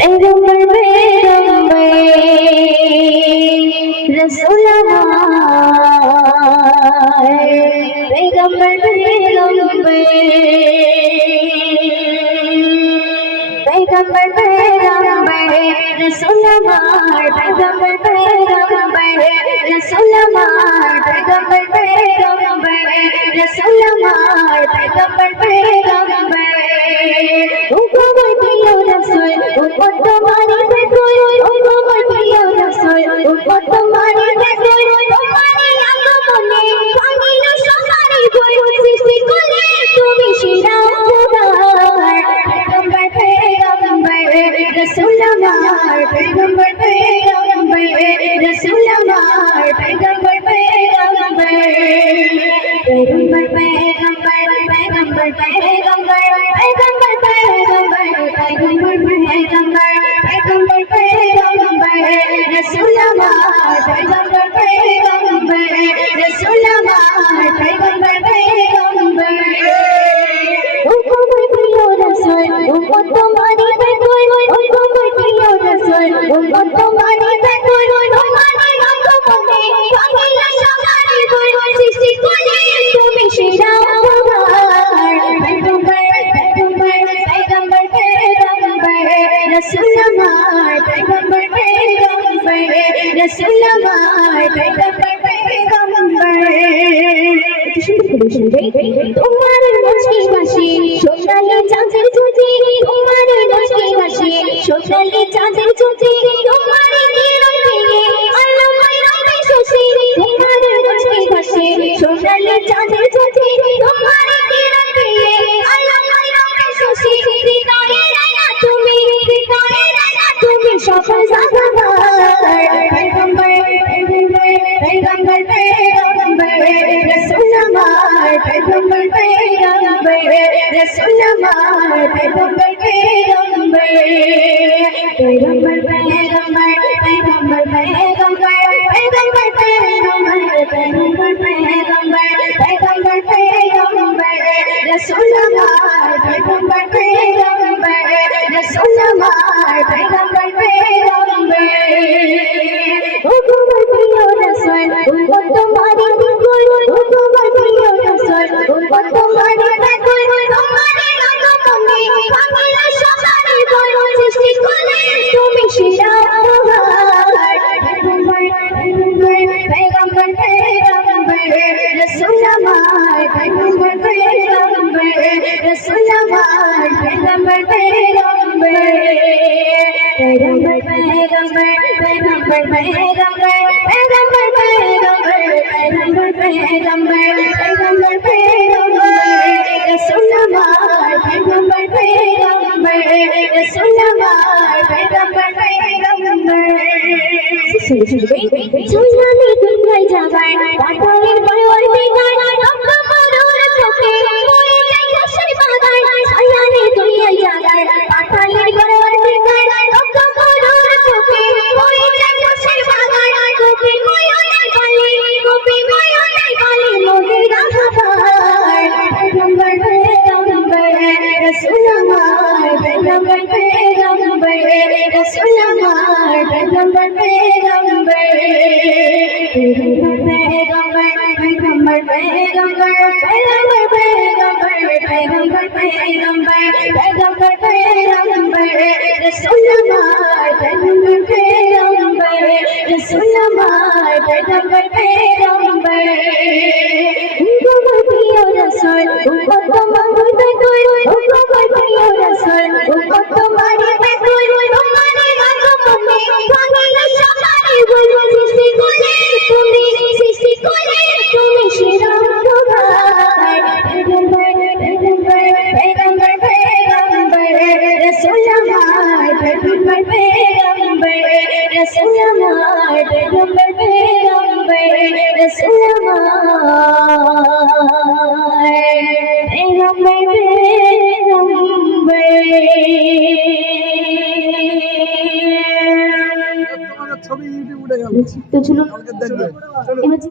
பைகம்பர் பேரம்பர் சொல்லமாள் பைகம்பர் பேரம்பர் சொல்லமாள் பைகம்பர் பேரம்பர் சொல்லமாள் பைகம்பர் பெருமாள் பெரும்பல் பேரம்பல் ரசூலமாள் பெரும்பல் பேரம்பல் பெரும்பல் பேரம்பல் பேரம்பல் பேரம்பல் பேரம்பல் பேரம்பல் பேரம்பல் பேரம்பல் பேரம்பல் பேரம்பல் ரசூலமாள் பெரும்பல் பேரம்பல் ரசூலமாள் பெரும்பல் তোমার মুচকি হাসি সোনালি চাঁদের চুচি তোমার সোনালি চাঁদের জ্যোতি তোমার কিরণ ভেঙে আলো মায়াবে শশী তোমার রশ্মি ভাসে সোনালি চাঁদের জ্যোতি তোমার কিরণ ভেঙে আলো মায়াবে শশী হৃদয়ে রানা তুমি হৃদয়ে রানা তুমি সফল সাধনা পয়গম্বর পয়গম্বর পয়গম্বর পয়গম্বর, রসুল আমার। পয়গম্বর பேரம்பே ரசுல்லமாய் பேரம்பல் பேரம்பே பேரம்பல் பேரம்பல் பேரம்பல் பேரம்பல் பேரம்பல் பேரம்பல் பேரம்பல் பேரம்பல் பேரம்பல் பேரம்பல் ரசுல்லமாய் பேரம்பல் பேரம்பல் ரசுல்லமாய் பேரம்பல் பேரம்பல் ஓ கும்பல் பிரியோ ரசுல் உத்தம पैगंबर पैगंबर पैगंबर पैगंबर पैगंबर पैगंबर নম্বর পে নম্বর এক নম্বর পে নম্বর রসুলমার পে নম্বর পে নম্বর রসুলমার পে নম্বর পে নম্বর সুনবে সুনবে কোথায় যাবার পাতালের বড় বিদায় Yes, we are my, they don't get paid on the bed. আমার পেগম্বর পেগম্বর রসুল আমার পেগম্বর ছবি ইউটিউবে উঠে গেল